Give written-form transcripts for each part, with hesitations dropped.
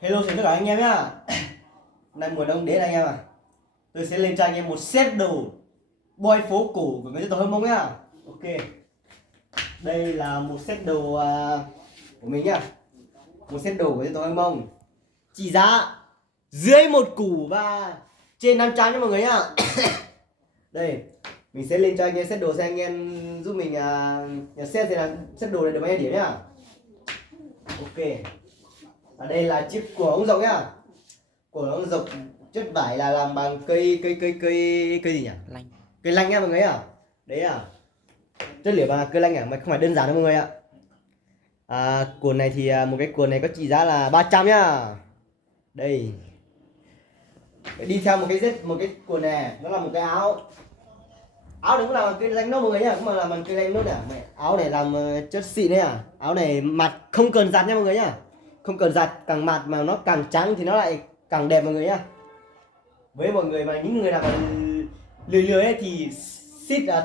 Hello xin tất cả anh em nhá. Nay mùa đông đến anh em à. Tôi sẽ lên cho anh em một set đồ boy phố cổ của người dân tộc Hơ Mông nhá. Ok. Đây là một set đồ của mình nhá. Một set đồ của dân tộc Hơ Mông. Chỉ giá dưới một củ và trên 500 nha mọi người nhá. Đây, mình sẽ lên cho anh em set đồ cho anh em giúp mình nhận xét xem là set đồ này được bao nhiêu điểm nhá. Ok. Ở đây là chiếc của ông rộng nhá. Của ông rộng chất vải là làm bằng cây gì nhỉ? Lanh. Cây lanh nha mọi người ạ. Đấy à. Chất liệu bằng cây lanh à, mà không phải đơn giản đâu mọi người ạ. Quần này thì một cái quần này có trị giá là 300 nhá. Đây. Đi theo một cái quần này, nó là một cái áo. Áo đúng là cây lanh nốt mọi người nhá, cũng mà làm bằng cây lanh nốt à. Áo này làm chất xịn đấy à. Áo này mặt không cần giặt nha mọi người nhá. Không cần giặt, càng mặt mà nó càng trắng thì nó lại càng đẹp mọi người nhá. Với mọi người mà những người nào mà lười ấy thì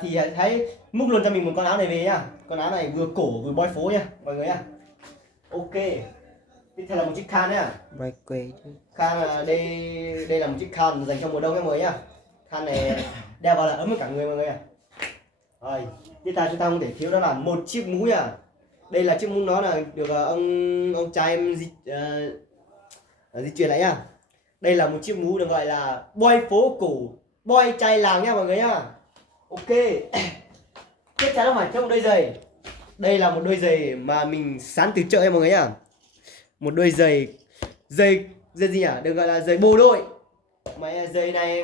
thì hãy múc luôn cho mình một con áo này về nhá. Con áo này vừa cổ vừa boy phố nhá mọi người nhá. Ok. Tiếp theo là một chiếc khăn nhá. Boy quê chứ. Khăn là đây là một chiếc khăn dành cho mùa đông nha mọi người nhá. Khăn này đeo vào là ấm cả người mọi người ạ. Rồi, tiếp theo chúng ta không thể thiếu đó là một chiếc mũ nhá. Đây là chiếc mũ, nó là được ông trai em di chuyển lại nhá. Đây là một chiếc mũ được gọi là boy phố cổ, boy trai làng nha mọi người nhá. Ok. Tiếp theo là phải trong đôi giày. Đây là một đôi giày mà mình sán từ chợ nha mọi người nhá. Một đôi giày giày gì nhỉ? Được gọi là giày bồ đội. Mà giày này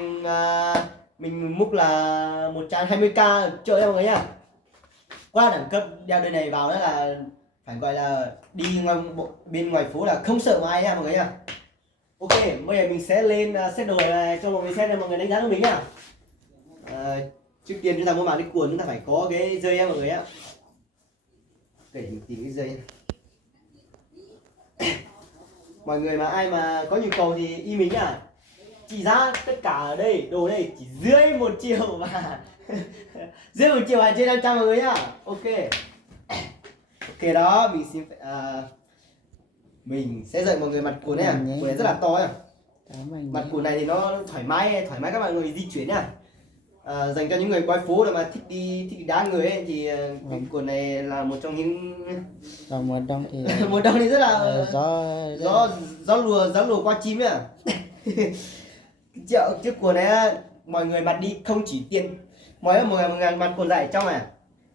mình múc là 120k chợ nha mọi người nhá. Quá đẳng cấp, đeo đôi này vào đó là phải gọi là đi bên ngoài phố là không sợ ai nha mọi người nhá. Ok, bây giờ mình sẽ lên set đồ này cho mọi người xem, mọi người đánh giá của mình nhá. Trước tiên chúng ta muốn mặc cái quần chúng ta phải có cái dây nha mọi người ạ. Để mình tìm cái dây. Mọi người mà ai mà có nhu cầu thì y mình nhá. Chỉ giá tất cả ở đây, đồ đây chỉ dưới 1 triệu và dưới 1 triệu và trên 500 mọi người nhá. Ok. Ok đó, mình sẽ dạy mọi người mặt quần này. Quần này rất là to nhá. Mặt quần này thì nó thoải mái các bạn người di chuyển nhá. Dành cho những người quay phố mà thích đi đá người ấy thì cái quần này là một trong những Mùa đông thì mùa đông thì rất là gió lùa qua chim nhá. Chiếc quần này mọi người mặc đi không chỉ tiện mọi người mặc quần dài trong này,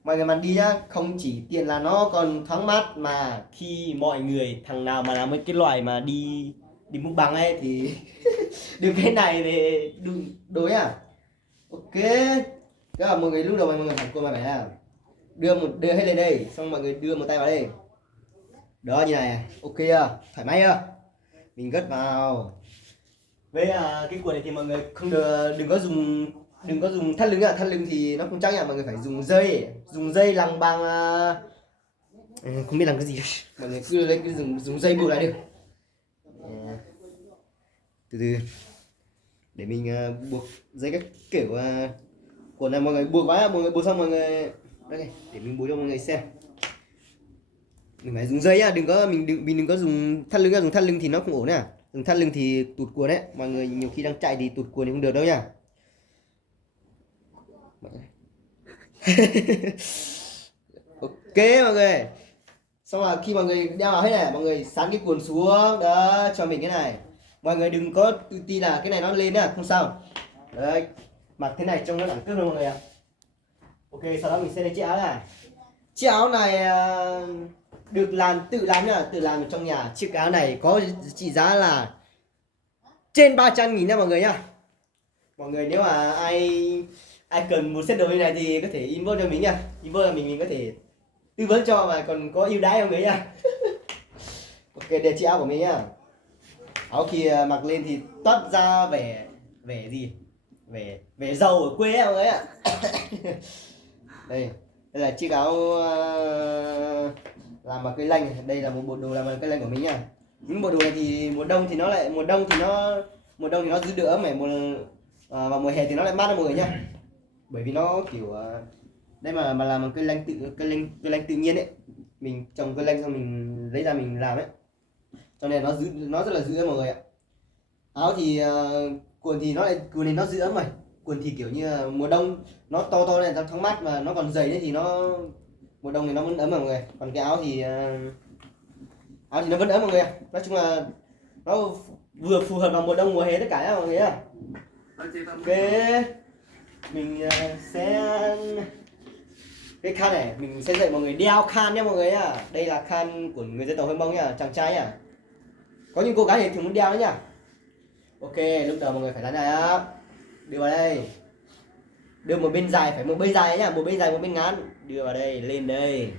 mọi người mặc đi nhá, không chỉ tiện là nó còn thoáng mát, mà khi mọi người thằng nào mà làm mấy cái loại mà đi múc bằng ấy thì đưa cái này về đối à. Ok, các bạn mọi người lúc đầu mọi người mặc quần mà phải là đưa hết lên đây, xong mọi người đưa một tay vào đây đó, như này. Ok chưa, thoải mái chưa, mình gất vào. Với cái quần này thì mọi người không được, đừng có dùng thắt lưng ạ. Thắt lưng thì nó không chắc nha, mọi người phải dùng dây làm bằng không biết làm cái gì mọi người cứ lấy dùng dây buộc lại được. Từ từ để mình buộc dây các kiểu quần này. Mọi người buộc quá, mọi người buộc xong mọi người đây để mình buộc cho mọi người xem. Mình phải dùng dây nhá, mình đừng có dùng thắt lưng. Dùng thắt lưng thì nó không ổn nè. Dùng thắt lưng thì tụt quần đấy, mọi người nhiều khi đang chạy thì tụt quần thì không được đâu nha. Ok mọi người, xong là khi mọi người đeo vào hết này, mọi người sắn cái quần xuống đó cho mình cái này. Mọi người đừng có tự ti là cái này nó lên nhá, không sao. Đấy, mặc thế này trông nó đẳng cấp luôn mọi người ạ. Ok, sau đó mình sẽ lấy chiếc áo này. Chiếc áo này được tự làm nhá, tự làm trong nhà. Chiếc áo này có trị giá là trên 300.000 nha mọi người nhá. Mọi người nếu mà ai cần một set đồ như này thì có thể inbox cho mình nha. Inbox là mình có thể tư vấn cho và còn có ưu đãi cho người nha. Ok, đây chiếc áo của mình nhá. Áo khi mặc lên thì toát ra vẻ gì? Vẻ giàu ở quê ấy mọi người ạ. Đây là chiếc áo làm bằng cây lanh. Đây là một bộ đồ làm bằng cây lanh của mình nha. Những bộ đồ này thì mùa đông thì nó giữ được ấm này, vào mùa hè thì nó lại mát hơn mọi người nhá. Bởi vì nó kiểu đây mà làm bằng cây lanh tự nhiên ấy, mình trồng cây lanh xong mình lấy ra mình làm ấy, cho nên nó rất là giữ ấm mọi người ạ. Áo thì quần thì nó giữ ấm rồi. Quần thì kiểu như mùa đông nó to này trong thoáng mát mà nó còn dày đấy thì nó mùa đông thì nó vẫn ấm mọi người. Còn cái áo thì nó vẫn ấm mọi người ạ. Nói chung là nó vừa phù hợp vào mùa đông mùa hè tất cả mọi người ạ. Ok, mình sẽ cái khăn này mình sẽ dạy mọi người đeo khăn nhé mọi người nhá. Đây là khăn của người dân tộc Hơ Mông nhá, chàng trai nhá. Có những cô gái thì thường muốn đeo nữa nhá. Ok, lúc đầu mọi người phải đánh này á, đưa vào đây, đưa một bên dài phải một bên dài nhá, một bên dài một bên ngắn, đưa vào đây, lên đây,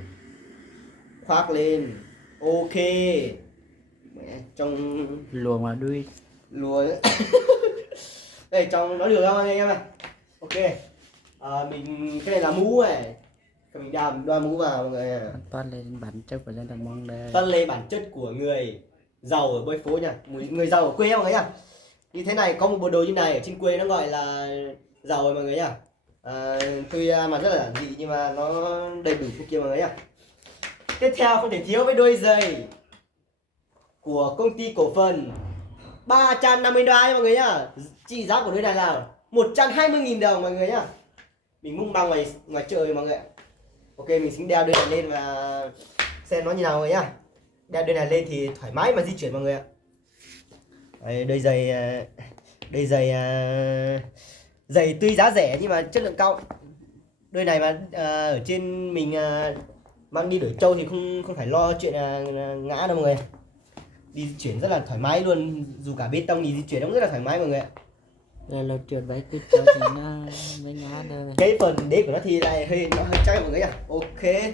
khoác lên, ok. Mẹ, trong luồn vào đuôi lùa đây trong nó được không anh em ơi? Ok, mình cái này là mũ này, mình đoan mũ vào mọi người. toát lên bản chất của dân tộc Mông đây. Toát lên bản chất của người giàu ở bơi phố nha, người giàu ở quê mọi người nhá. Như thế này có một bộ đồ như này ở trên quê nó gọi là giàu rồi mọi người nhá. Tuy mà rất là giản dị nhưng mà nó đầy đủ phụ kiện mọi người nhá. Tiếp theo không thể thiếu với đôi giày của công ty cổ phần 350 đô mọi người nhá. Trị giá của đôi này là 120.000 đồng mọi người nhá. Mình mung bằng ngoài trời mọi người ạ. Ok, mình xin đeo đôi này lên và xem nó như nào mọi người nhá. Đeo đôi này lên thì thoải mái mà di chuyển mọi người ạ. Đây, đôi giày giày tuy giá rẻ nhưng mà chất lượng cao. Đôi này mà ở trên mình mang đi đổi trâu thì không phải lo chuyện ngã đâu mọi người. Đi di chuyển rất là thoải mái luôn, dù cả bê tông thì di chuyển cũng rất là thoải mái mọi người ạ. Đây là trượt váy cứ cho thì nó mới ngã thôi. Cái phần đế của nó thì lại hơi chắc mọi người nhá. Ok,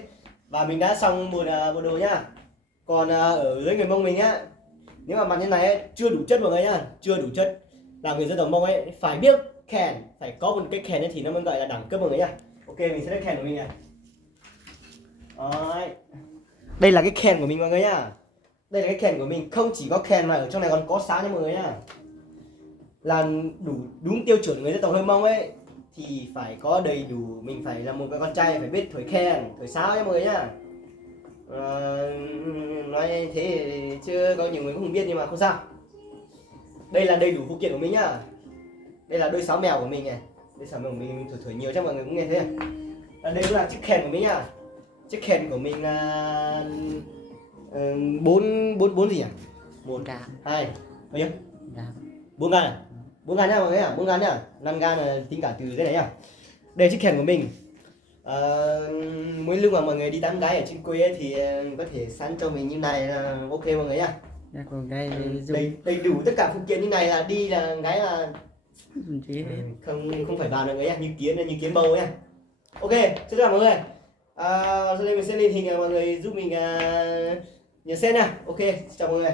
và mình đã xong một bộ đồ nhá. Còn ở dưới người Mông mình á, nếu mà mặt như này ấy, chưa đủ chất mọi người nhá, chưa đủ chất. Là người dân tộc Mông ấy phải biết kèn, phải có một cái kèn ấy thì nó mới gọi là đẳng cấp mọi người nhá. Ok, mình sẽ lấy kèn của mình này. Đấy. Đây là cái kèn của mình mọi người nhá. Đây là cái kèn của mình, không chỉ có kèn mà ở trong này còn có sáo nha mọi người nhá. Là đúng tiêu chuẩn người dân tộc Hơ Mông ấy thì phải có đầy đủ, mình phải là một cái con trai phải biết thổi kèn, thổi sáo nha mọi người nhá. Nói thế chứ có nhiều người cũng không biết nhưng mà không sao. Đây là đầy đủ phụ kiện của mình nhá. Đây là đôi sáo mèo của mình này. Đôi sáo mèo của mình thổi nhiều chắc mọi người cũng nghe thấy. Đây cũng là chiếc kèn của mình nhá. Chiếc kèn của mình là bốn gì nhỉ? 1, 2, bao nhiêu? 4 gan à? 4 gan nhá mọi người ạ, 4 gan nhá. 5 gan là tính cả từ cái này nhá. Đây chiếc kèn của mình. Mỗi lúc mà mọi người đi tán gái ở trên quê ấy, thì có thể sẵn cho mình như này là ok mọi người nhá. Còn đây Đầy đủ tất cả phụ kiện như này là đi là gái là không phải bàn được ấy như kiến bầu nhá. Ok, xin chào mọi người. Sau đây mình sẽ lên hình mọi người giúp mình nhớ xem nha. Ok, chào mọi người.